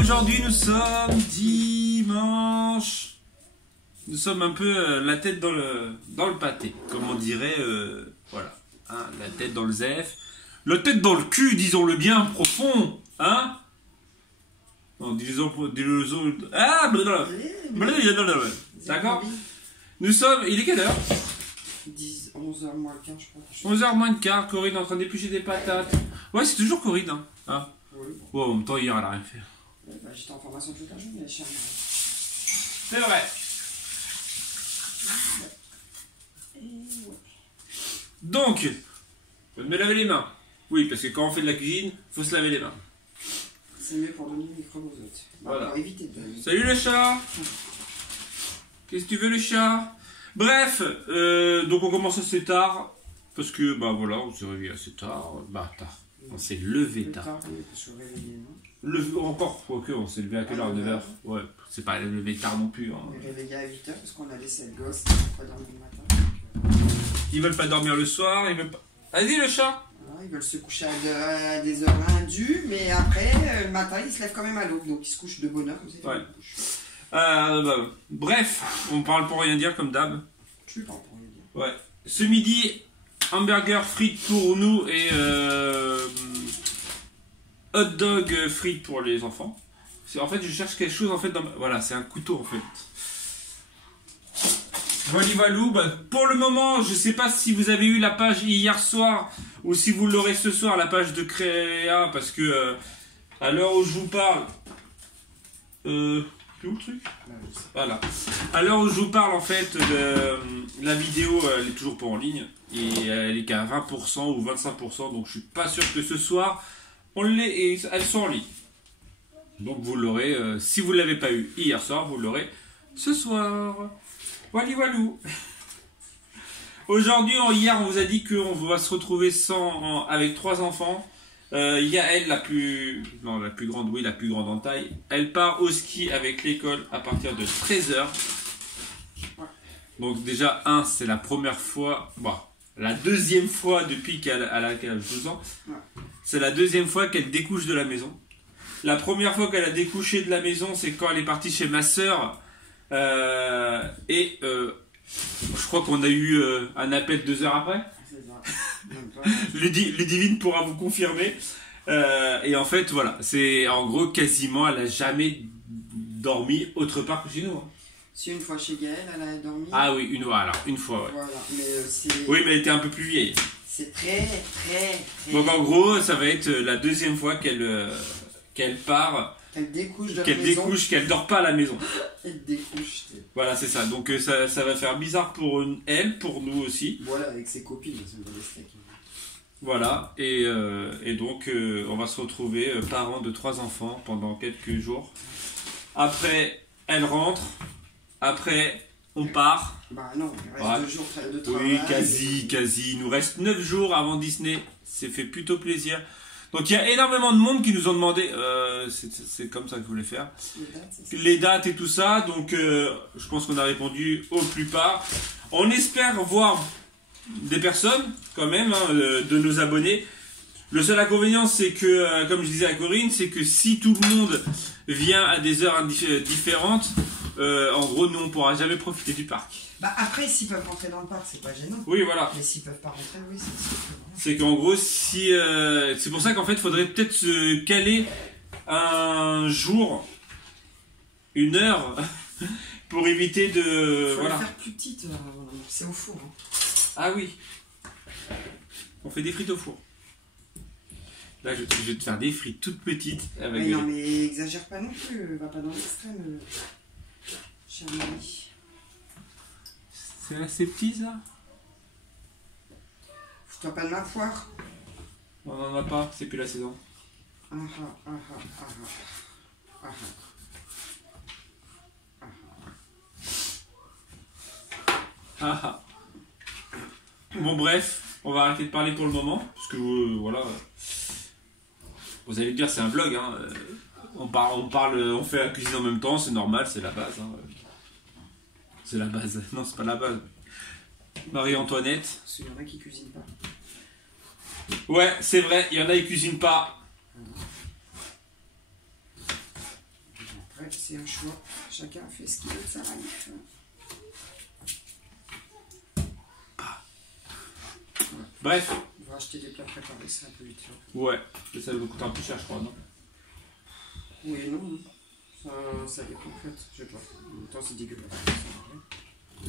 aujourd'hui nous sommes dimanche. Nous sommes un peu la tête dans le pâté, comme on dirait, voilà, hein, la tête dans le zef, la tête dans le cul, disons-le bien profond, hein. Non, disons, ah, blablabla. D'accord. Nous sommes, il est quelle heure? 11h moins le quart, je crois. 11h moins le quart, Corinne est en train d'éplucher des patates. Ouais, c'est toujours Corinne, hein. Oui, bon. Bon, en même temps, hier, elle a rien fait. Bah, j'étais en formation toute la journée, chez moi. C'est vrai. Donc, je me laver les mains. Oui, parce que quand on fait de la cuisine, il faut se laver les mains. C'est mieux pour donner le micro aux autres. Bah, Voilà. pour éviter de... Salut le chat. Qu'est-ce que tu veux le chat? Bref, donc on commence assez tard. Parce que, bah voilà, on s'est réveillé assez tard. Bah, tard. On s'est levé tard. Oui, parce que réveillé, non. Encore, quoique, on s'est levé à quelle heure? 9h. Ouais, c'est pas levé tard non plus. Hein. On est réveillé à 8h parce qu'on a laissé le gosse pas dormir le matin. Ils veulent pas dormir le soir, ils veulent pas... Vas-y le chat. Voilà, ils veulent se coucher à des heures indues, mais après, le matin, ils se lèvent quand même à l'aube. Donc ils se couchent de bonne heure, comme ça. Ouais. Bref, on parle pour rien dire comme d'hab. Tu parles pour rien dire. Ouais. Ce midi, hamburger frites pour nous et hot dog frites pour les enfants. En fait, je cherche quelque chose en fait dans voilà, c'est un couteau en fait. Voilà, bah, pour le moment, je sais pas si vous avez eu la page hier soir ou si vous l'aurez ce soir, la page de Créa, parce que à l'heure où je vous parle, c'est où le truc? Voilà. À l'heure où je vous parle, en fait, la vidéo, elle est toujours pas en ligne et elle est qu'à 20% ou 25%, donc je suis pas sûr que ce soir on l'ait et elles sont en ligne. Donc vous l'aurez, si vous l'avez pas eu hier soir, vous l'aurez ce soir. Walou. Aujourd'hui, hier, on vous a dit qu'on va se retrouver avec 3 enfants. Il y a elle, la plus grande, oui, la plus grande en taille. Elle part au ski avec l'école à partir de 13h. Donc déjà, c'est la première fois, bon, la deuxième fois depuis qu'elle a 12 ans. C'est la deuxième fois qu'elle découche de la maison. La première fois qu'elle a découché de la maison, c'est quand elle est partie chez ma sœur. Je crois qu'on a eu un appel 2 heures après. Ludivine pourra vous confirmer. Et en fait, voilà, c'est en gros quasiment, elle a jamais dormi autre part que chez nous. Hein. Si une fois chez Gaëlle, elle a dormi. Ah oui, une fois, ouais. Voilà, mais oui, mais elle était un peu plus vieille. C'est très. Donc en gros, ça va être la deuxième fois qu'elle part. Qu'elle découche de la maison. Qu'elle découche, qu'elle dort pas à la maison. Elle découche. Voilà, c'est ça. Donc ça va faire bizarre pour elle, pour nous aussi. Voilà, avec ses copines, c'est une bonne steak. Voilà, et donc on va se retrouver parents de 3 enfants pendant quelques jours. Après, elle rentre. Après, on part. Bah non, il reste 2 jours de travail. Oui, quasi. Il nous reste 9 jours avant Disney. C'est fait plutôt plaisir. Donc il y a énormément de monde qui nous ont demandé, c'est comme ça que je voulais faire, les dates et tout ça. Donc je pense qu'on a répondu aux plupart. On espère voir des personnes quand même, hein, de nos abonnés. Le seul inconvénient, c'est que, comme je disais à Corinne, c'est que si tout le monde vient à des heures différentes, en gros, nous on pourra jamais profiter du parc. Bah après, s'ils peuvent rentrer dans le parc, c'est pas gênant. Oui, voilà. Mais s'ils peuvent pas rentrer, oui, c'est qu'en gros, si c'est pour ça qu'en fait, il faudrait peut-être se caler un jour, une heure, pour éviter de... Faut la faire plus petite, c'est au four. Hein. Ah oui. On fait des frites au four. Là, je vais te faire des frites toutes petites. Avec mais non, mais exagère pas non plus, va pas dans l'extrême, cher Marie. C'est assez petit, ça? Fous-toi pas de ma poire. On n'en a pas, c'est plus la saison. Bon, bref, on va arrêter de parler pour le moment, parce que voilà. Vous allez me dire, c'est un vlog, hein. On parle, on fait la cuisine en même temps, c'est normal, c'est la base. Hein. C'est la base. Non, c'est pas la base. Marie-Antoinette. Parce qu'il y en a qui cuisinent pas. Ouais, c'est vrai, il y en a qui cuisinent pas. c'est un choix. Chacun fait ce qu'il veut de sa life. Bref. On va acheter des plats préparés, c'est un peu vite. Ouais, ça va coûter un peu cher, je crois, non? Oui, non. Ça dépend en fait. Je sais pas. En même temps, c'est dégueulasse.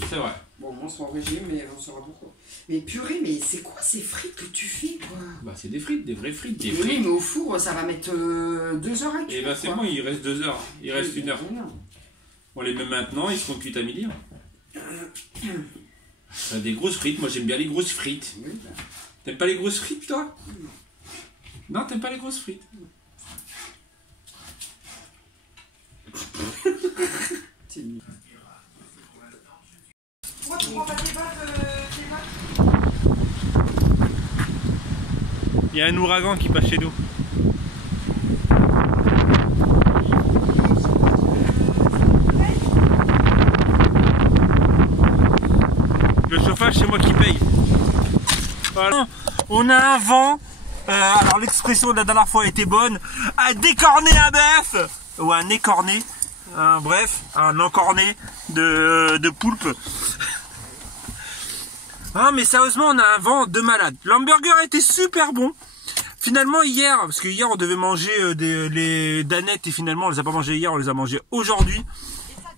C'est vrai. Bon, on sera au régime, mais on saura pourquoi. Mais purée, mais c'est quoi ces frites que tu fais, quoi? Bah, c'est des frites, des vraies frites. Des oui, frites. mais au four, ça va mettre 2 heures à cuire. Et bah, c'est bon, il reste 2 heures. Il reste 1 heure. Voilà. On les met maintenant, ils seront cuits à midi. Des grosses frites, moi j'aime bien les grosses frites. Oui, bah. T'aimes pas les grosses frites, toi? Non, t'aimes pas les grosses frites? C'est nul. Pourquoi tu prends pas tes bottes? Il y a un ouragan qui passe chez nous. Le chauffage, c'est moi qui paye. Voilà. On a un vent. Alors l'expression de la dernière fois était bonne. À décorner un bœuf ou un écorné. Bref, un encorné de poulpe. Ah mais sérieusement, on a un vent de malade. L'hamburger était super bon. Finalement hier, parce que hier on devait manger les danettes et finalement on les a pas mangées hier, on les a mangées aujourd'hui. Et ça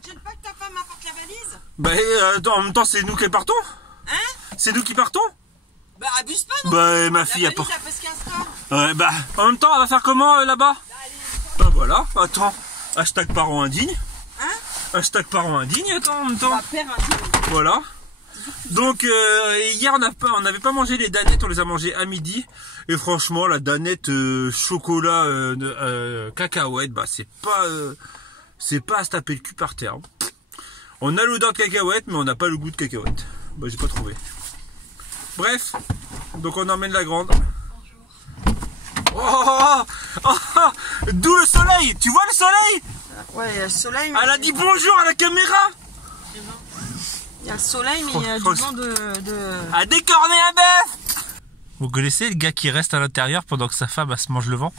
te gêne pas que ta femme apporte la valise? Bah en même temps c'est nous qui partons. Hein? C'est nous qui partons. Bah abuse pas non. Bah ma La fille a valise pas. elle pèse 15 grammes. Ouais bah en même temps elle va faire comment là-bas? Bah, allez, Bah voilà, attends. Hashtag parents indignes. hein? Hashtag parents indignes, attends en même temps. Bah père indigne. Voilà. Donc hier on n'avait pas mangé les danettes, on les a mangées à midi. Et franchement la danette chocolat cacahuète, bah c'est pas à se taper le cul par terre. On a l'odeur de cacahuète mais on n'a pas le goût de cacahuète. Bah j'ai pas trouvé. Bref, donc on emmène la grande. D'où le soleil, tu vois le soleil? Ouais, il y a le soleil. Elle a dit bonjour à la caméra. Il y a le soleil, mais il y a du vent de... À décorner un bœuf. Vous connaissez le gars qui reste à l'intérieur pendant que sa femme se mange le vent?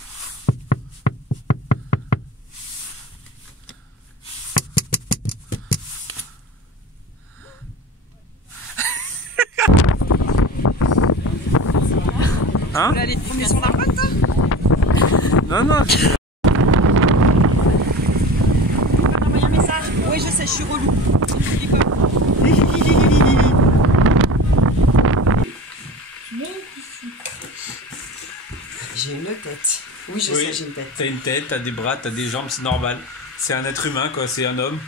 Hein? Tu vas aller te promener sur la route, toi? Non, non. Tu peux m'envoyer un message? Oui, je sais, je suis relou. J'ai une tête. Oui, je sais, j'ai une tête. T'as une tête, t'as des bras, t'as des jambes, c'est normal. C'est un être humain, quoi, c'est un homme.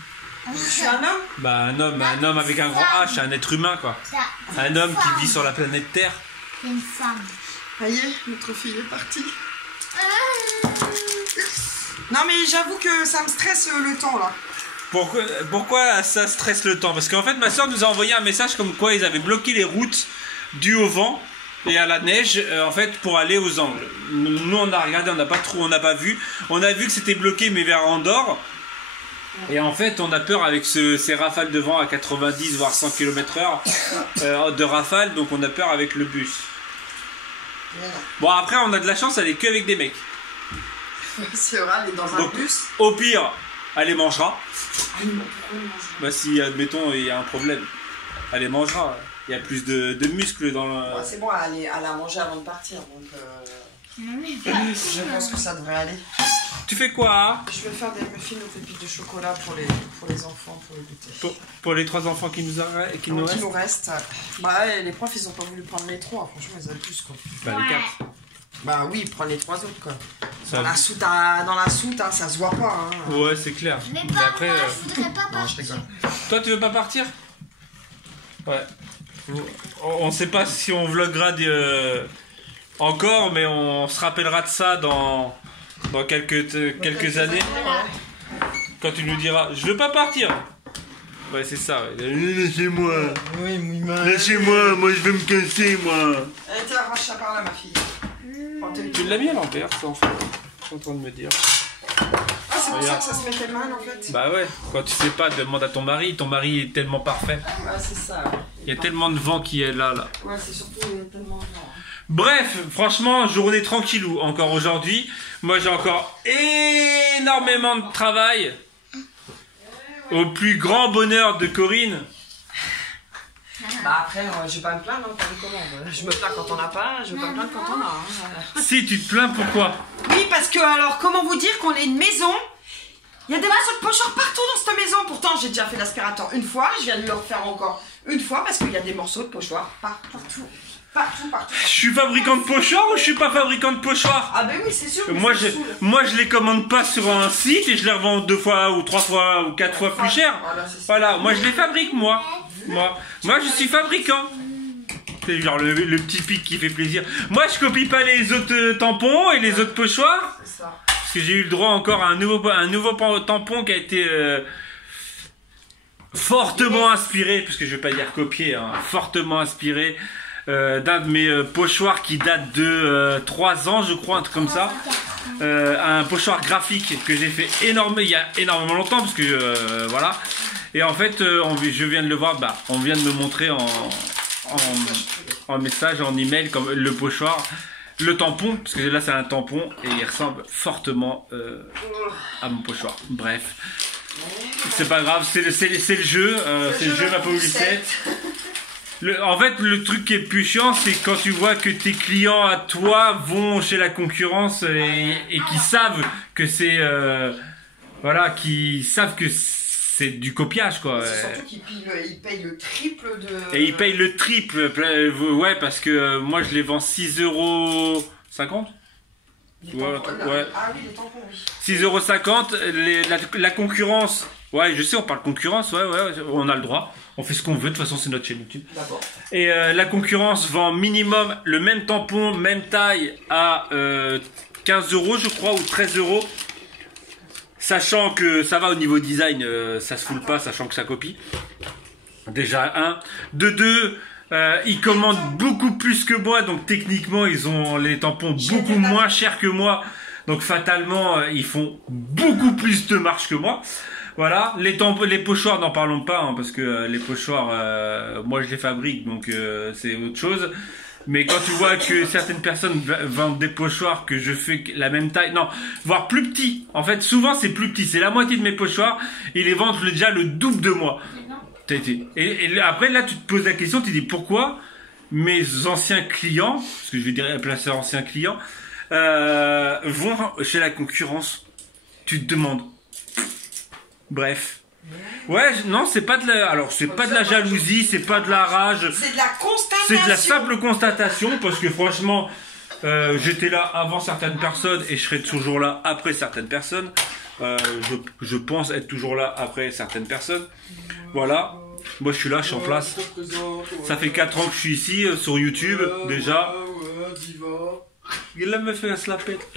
Je suis un homme? Bah, un homme avec un grand H, c'est un être humain, quoi. Un homme qui vit sur la planète Terre. C'est une femme. Ça y est, notre fille est partie. Non, mais j'avoue que ça me stresse le temps, là. Pourquoi ça stresse le temps? Parce qu'en fait, ma soeur nous a envoyé un message comme quoi ils avaient bloqué les routes dues au vent et à la neige, en fait, pour aller aux angles. Nous, on a regardé, on n'a pas vu. On a vu que c'était bloqué, mais vers Andorre. Et en fait, on a peur avec ces rafales de vent à 90 voire 100 km/h de rafales, donc on a peur avec le bus. Voilà. Bon, après, on a de la chance, elle est que avec des mecs. C'est vrai, elle est dans un Donc, bus. au pire, elle les mangera. Ah non, pourquoi elle mange? Bah, si, admettons, il y a un problème, elle les mangera. Il y a plus de muscles dans le... Ouais, c'est bon, elle a mangé avant de partir, donc je pense que ça devrait aller. Tu fais quoi, hein? Je vais faire des muffins aux pépites de chocolat pour les enfants, pour le goûter. Pour les 3 enfants qui nous restent? Bah, les profs, ils ont pas voulu prendre les 3, franchement, ils abusent, quoi. Bah, les 4. Bah oui, prendre les 3 autres, quoi. Ça... Dans la soute, hein, ça se voit pas, hein. Ouais, c'est clair. Mais Mais pas après, moi, je voudrais pas Non, je partir. rigole. toi, tu veux pas partir? Ouais. On sait pas si on vloguera encore, mais on se rappellera de ça dans quelques années. Voilà. Quand tu nous diras, je veux pas partir. Ouais, c'est ça. Ouais. Lâchez-moi. Oui, Mouima. Lâchez-moi, moi je vais me casser, moi. Allez, tiens, arrache ça par là, ma fille. Tu l'as mis à l'envers, ça, en fait. Je suis en train de me dire. Ah, c'est pour Regarde. ça que ça se mettait mal, en fait. Bah ouais, quand tu sais pas, demande à ton mari. Ton mari est tellement parfait. Ouais, c'est ça. Il y a tellement de vent qui est là. Ouais, c'est surtout tellement grand. Bref, franchement, journée tranquillou encore aujourd'hui. Moi, j'ai encore énormément de travail. Au plus grand bonheur de Corinne. Bah après, je vais pas me plaindre, hein, t'as vu comment. Je me plains quand on n'a pas, je vais pas me plaindre quand on a. Hein. Si, tu te plains, pourquoi? Oui, parce que alors, comment vous dire qu'on est une maison? Il y a des morceaux de pochoir partout dans cette maison. Pourtant, j'ai déjà fait l'aspirateur une fois, je viens de le refaire encore une fois parce qu'il y a des morceaux de pochoir partout. Partout. Je suis fabricant de pochoirs ou je suis pas fabricant de pochoirs? Ah ben oui, c'est sûr. Moi je les commande pas sur un site et je les revends 2 fois ou 3 fois ou 4 fois plus cher. Voilà, moi je les fabrique moi je suis fabricant. C'est genre le petit pic qui fait plaisir. Moi je copie pas les autres tampons et les autres pochoirs. C'est ça. Parce que j'ai eu le droit encore à un nouveau tampon qui a été fortement inspiré, puisque je vais pas dire copié, hein, fortement inspiré d'un de mes pochoirs qui date de 3 ans, je crois, un truc comme ça. Un pochoir graphique que j'ai fait il y a énormément longtemps, parce que voilà. Et en fait, je viens de le voir, on vient de me montrer en message, en email, comme le pochoir, le tampon, parce que là c'est un tampon et il ressemble fortement à mon pochoir. Bref, c'est pas grave, c'est le jeu, c'est le jeu ma pauvre Lucette. En fait, le truc qui est plus chiant, c'est quand tu vois que tes clients à toi vont chez la concurrence et qui savent que c'est voilà, qui savent que c'est du copiage, quoi. C'est surtout qu'ils payent le triple de... Et ils payent le triple, ouais, parce que moi je les vends 6,50 €. Ouais. Ah oui, les tampons, oui. 6,50 €, la concurrence, ouais, je sais, on parle concurrence, ouais, on a le droit. On fait ce qu'on veut, de toute façon c'est notre chaîne YouTube. D'accord. Et la concurrence vend minimum le même tampon, même taille à 15 € je crois, ou 13 €. Sachant que ça va au niveau design, ça se foule pas, sachant que ça copie. Déjà, un. De deux, ils commandent beaucoup plus que moi, donc techniquement ils ont les tampons beaucoup moins chers que moi. Donc fatalement, ils font beaucoup plus de marge que moi. Voilà, les pochoirs, n'en parlons pas, hein, parce que les pochoirs, moi je les fabrique, donc c'est autre chose. Mais quand tu vois que certaines personnes vendent des pochoirs que je fais la même taille, non, voire plus petits. En fait, souvent c'est plus petit, c'est la moitié de mes pochoirs, ils les vendent déjà le double de moi. Et après là, tu te poses la question, tu te dis pourquoi mes anciens clients, parce que je vais dire placer anciens clients, vont chez la concurrence. Tu te demandes. Bref. Ouais, non, c'est pas de la, alors c'est pas de la jalousie, c'est pas de la rage. C'est de la constatation. C'est de la simple constatation, parce que franchement, j'étais là avant certaines personnes et je serai toujours là après certaines personnes. Je pense être toujours là après certaines personnes. Voilà. Moi je suis là, je suis en place. Ça fait 4 ans que je suis ici sur YouTube déjà. La meuf elle se la pète.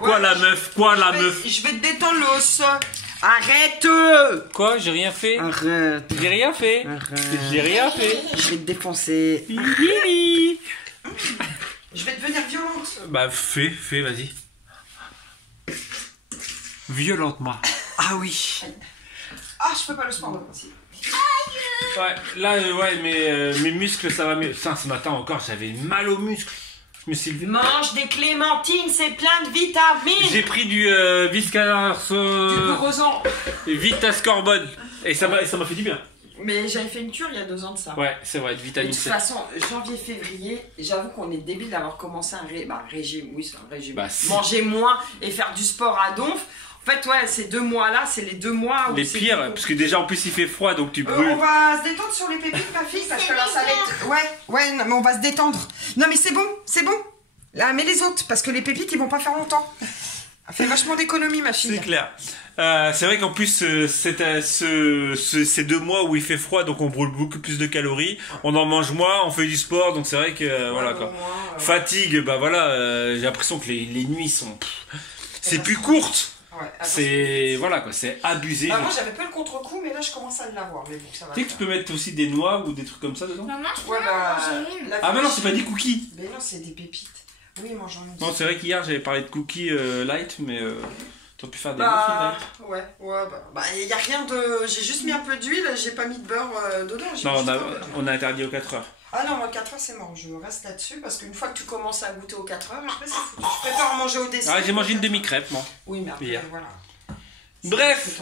Quoi la meuf? Je vais te détendre l'os. Arrête. Quoi? J'ai rien fait. Arrête. J'ai rien fait. J'ai rien fait. Je vais te défoncer. Je vais devenir violente. Bah fais, vas-y. Violentement. Ah oui. Ah, je fais pas le sport maintenant aussi. Ouais, là, mes muscles, ça va mieux. Putain, ce matin encore, j'avais mal aux muscles. Je me suis levé. Mange des clémentines, c'est plein de vitamines. J'ai pris du Viscarso... Vitascorbone. Et ça m'a fait du bien. Mais j'avais fait une cure il y a 2 ans de ça. Ouais, c'est vrai, de vitamine C. De toute façon, janvier-février, j'avoue qu'on est débile d'avoir commencé un régime. Oui, c'est un régime. Bah, si. Manger moins et faire du sport à donf. En fait, ouais, ces 2 mois-là, c'est les 2 mois où les pires, parce que déjà en plus il fait froid, donc tu brûles. On va se détendre sur les pépites, ma fille, parce que là ça va être... Ouais, non, mais on va se détendre. Non mais c'est bon. Là, mets les autres, parce que les pépites, ils vont pas faire longtemps. Fais vachement d'économie, ma fille. C'est clair. C'est vrai qu'en plus, ces 2 mois où il fait froid, donc on brûle beaucoup plus de calories, on en mange moins, on fait du sport, donc c'est vrai que voilà quoi. Fatigue, bah voilà, j'ai l'impression que les nuits sont... c'est plus courtes. Ouais, c'est voilà quoi, c'est abusé. Bah, moi j'avais pas le contre-coup, mais là je commence à l'avoir. Mais bon, ça va. Tu sais que tu peux mettre aussi des noix ou des trucs comme ça dedans? Maman, je peux Ouais, bah. Ah, mais non, c'est pas des cookies. Mais non, c'est des pépites. Oui, mangeons une. Non, c'est vrai qu'hier j'avais parlé de cookies light, mais T'aurais pu faire des muffins, ouais, y a rien de... J'ai juste mis un peu d'huile, j'ai pas mis de beurre dedans. Non, on a interdit aux 4 heures. Ah non, 4 heures c'est mort, je reste là-dessus parce qu'une fois que tu commences à goûter aux 4 heures, après c'est foutu. Je préfère en manger au dessert. Ah, j'ai mangé une demi-crêpe, moi. Oui, mais après, hier. voilà. Bref.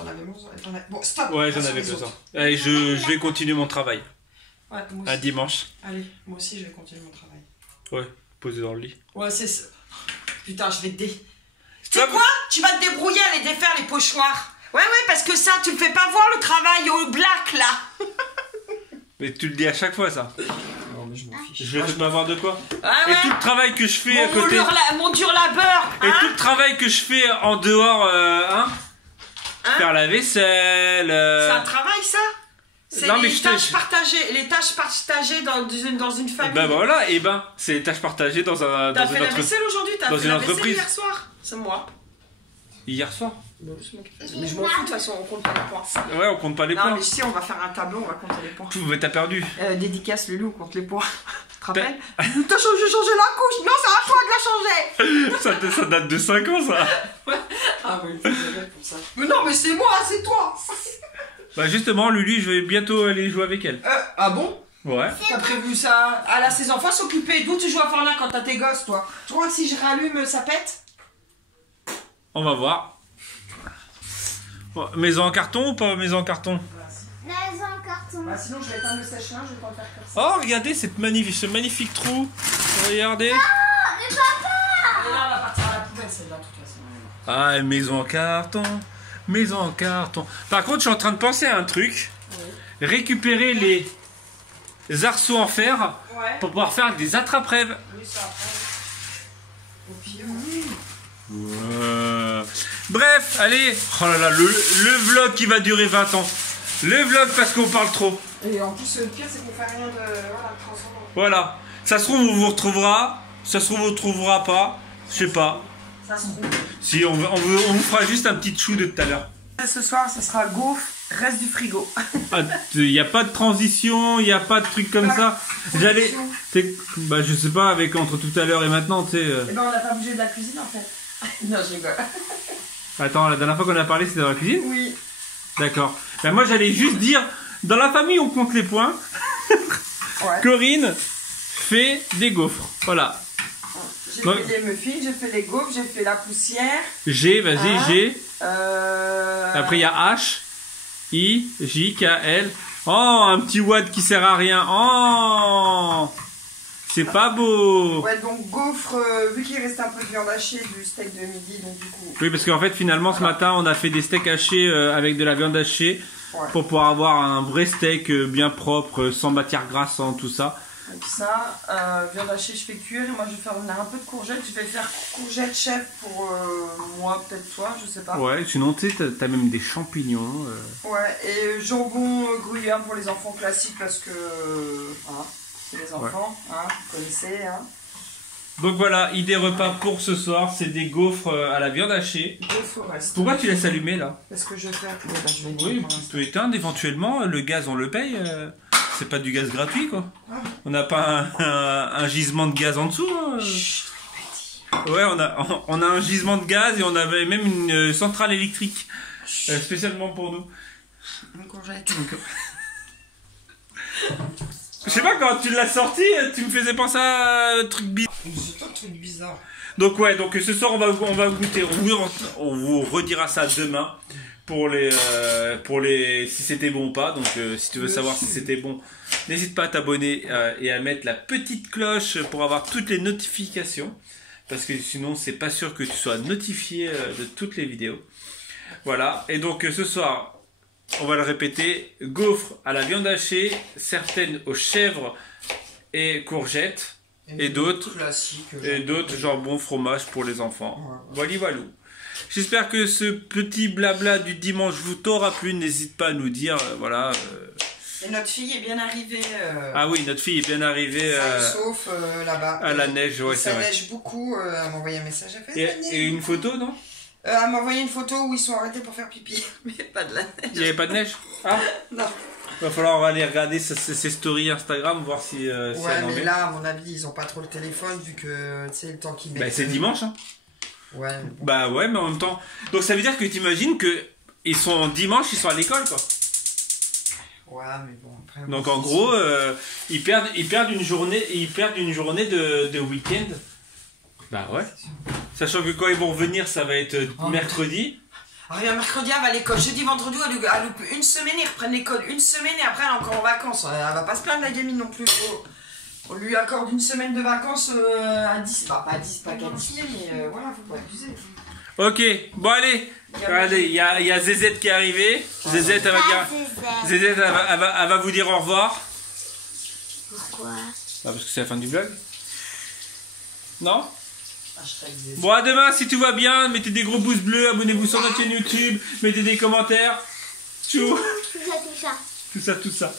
Bon, stop. Ouais, j'en avais besoin. Allez, je vais continuer mon travail. Ouais, moi aussi. À dimanche. Allez, moi aussi je vais continuer mon travail. Ouais, posé dans le lit. Ouais, c'est ça. Putain, je vais te dé... Tu Ça sais quoi? Tu vas te débrouiller à les défaire les pochoirs. Ouais, parce que ça, tu le fais pas voir le travail au black là. Mais tu le dis à chaque fois, ça. Non, mais je m'en fiche. Je le fais pas voir de quoi. Ah Et tout le travail que je fais à côté. Mon dur labeur. Et tout le travail que je fais en dehors, faire la vaisselle. C'est un travail, ça? C'est Non, mais les tâches partagées dans une famille. Ben voilà, et c'est les tâches partagées dans une T'as fait la vaisselle aujourd'hui? T'as fait la vaisselle hier soir? C'est moi. Hier soir? Mais je m'en fous, de toute façon, on compte pas les points. Ouais, on compte pas les points. Non, mais si, on va faire un tableau, on va compter les points. Mais t'as perdu. Dédicace, Lulu, on compte les points. Tu te rappelles? T'as changé la couche. Non, c'est à toi de la changer. Ça date de 5 ans, ça. Ah oui, c'est vrai pour ça. Mais non, mais c'est moi, c'est toi. Bah justement, Lulu, je vais bientôt aller jouer avec elle. Ah bon? Ouais. T'as prévu ça? Ah là, ses enfants s'occuper. D'où tu joues à Fortnite quand t'as tes gosses, toi? Tu crois que si je rallume, ça pète? On va voir. Maison en carton ou pas maison en carton? Maison en carton. Bah sinon, je vais éteindre le sèche-linge, je vais pas le faire comme ça. Oh, regardez ce magnifique trou. Regardez. Ah, mais papa! Et là, on va partir à la poubelle, celle-là, de toute façon. Ah, maison en carton. Maison en carton. Par contre, je suis en train de penser à un truc. Oui. Récupérer les arceaux en fer pour pouvoir faire des attrape-rêves. Oui, ça après. Au pire. Bref, allez. Oh là là, le vlog qui va durer 20 ans. Le vlog parce qu'on parle trop. Et en plus, le pire, c'est qu'on fait rien de transcendant. Voilà. Ça se trouve, on vous retrouvera. Ça se trouve, on vous retrouvera pas. Je sais pas. Ça se trouve. Si, on vous fera juste un petit chou de tout à l'heure. Ce soir, ça sera gaufre, reste du frigo. Il n'y a pas de transition, il n'y a pas de truc comme ça. J'allais. Bah, je sais pas, avec entre tout à l'heure et maintenant, tu sais. Eh ben, on n'a pas bougé de la cuisine en fait. Non, je rigole. Attends, la dernière fois qu'on a parlé, c'était dans la cuisine? Oui. D'accord. Ben, moi, j'allais juste dire, dans la famille, on compte les points. Ouais. Corinne fait des gaufres. Voilà. J'ai fait les muffins, j'ai fait les gaufres, j'ai fait la poussière. G, vas-y, G. Après, il y a H, I, J, K, L. Oh, un petit watt qui sert à rien. Oh, c'est pas beau. Ouais, donc gaufre, vu qu'il reste un peu de viande hachée du steak de midi, donc du coup... Oui, parce qu'en fait, finalement, ce matin, on a fait des steaks hachés avec de la viande hachée pour pouvoir avoir un vrai steak bien propre, sans matière grasse, sans tout ça. Donc ça, viande hachée, je fais cuire. Et moi, je vais faire un peu de courgettes. Je vais faire courgettes chef pour moi, peut-être toi, je sais pas. Ouais, sinon, tu sais, t'as même des champignons. Ouais, et jambon gruyère pour les enfants classiques parce que... c'est les enfants, vous connaissez. Donc voilà, idée repas pour ce soir, c'est des gaufres à la viande hachée. Gaufres reste. Pourquoi tu laisses allumer là? Parce que je fais... je vais Oui, tu peux éteindre éventuellement, le gaz on le paye. C'est pas du gaz gratuit quoi. On n'a pas un gisement de gaz en dessous. Ouais, on a un gisement de gaz et on avait même une centrale électrique spécialement pour nous. Une courgette. Je sais pas, quand tu l'as sorti, tu me faisais penser à un truc bizarre. C'est un truc bizarre. Donc ouais, donc ce soir on va goûter, on vous redira ça demain. Pour les si c'était bon ou pas. Donc si tu veux savoir si c'était bon, n'hésite pas à t'abonner et à mettre la petite cloche pour avoir toutes les notifications, parce que sinon c'est pas sûr que tu sois notifié de toutes les vidéos. Voilà, et donc ce soir on va le répéter, gaufres à la viande hachée, certaines aux chèvres et courgettes, et d'autres jambon, fromage pour les enfants. Voilà, voilà. J'espère que ce petit blabla du dimanche vous t'aura plu. N'hésite pas à nous dire, voilà. Et notre fille est bien arrivée. Ah oui, notre fille est bien arrivée. Sauf là-bas. À la neige, ouais, c'est vrai. Ça neige beaucoup. Elle m'a envoyé un message. Et une photo, non? Elle m'a envoyé une photo où ils sont arrêtés pour faire pipi. Mais pas de la neige. Il n'y avait pas de neige? Ah non. Il va falloir aller regarder ses stories Instagram, voir si. Ouais, mais là, à mon avis, ils ont pas trop le téléphone vu que tu sais le temps qu'ils mettent. Bah, c'est dimanche, hein. Ouais, mais bon. Bah ouais, mais en même temps. Donc ça veut dire que t'imagines que ils sont dimanche, ils sont à l'école quoi. Ouais, mais bon, après... Donc en gros, ils perdent une journée de week-end. Bah ouais. Sachant que quand ils vont revenir, ça va être mercredi. Ah, bien, mercredi, elle va à l'école. Jeudi, vendredi, elle loupe une semaine, ils reprennent l'école une semaine et après, elle est encore en vacances. Elle va pas se plaindre, la gamine non plus. On lui accorde une semaine de vacances à 10. Bah, pas à 10, pas qu'à 10, mais voilà, faut pas abuser. Ok, bon allez. Regardez, il y a Zézette qui est arrivée. Zézette, elle va dire. Zézette, elle va vous dire au revoir. Pourquoi? Bah parce que c'est la fin du vlog. Non? Hashtag Bon, à demain si tout va bien. Mettez des gros pouces bleus, abonnez-vous sur notre chaîne YouTube, mettez des commentaires. Tchou. Tout ça, tout ça. Tout ça, tout ça.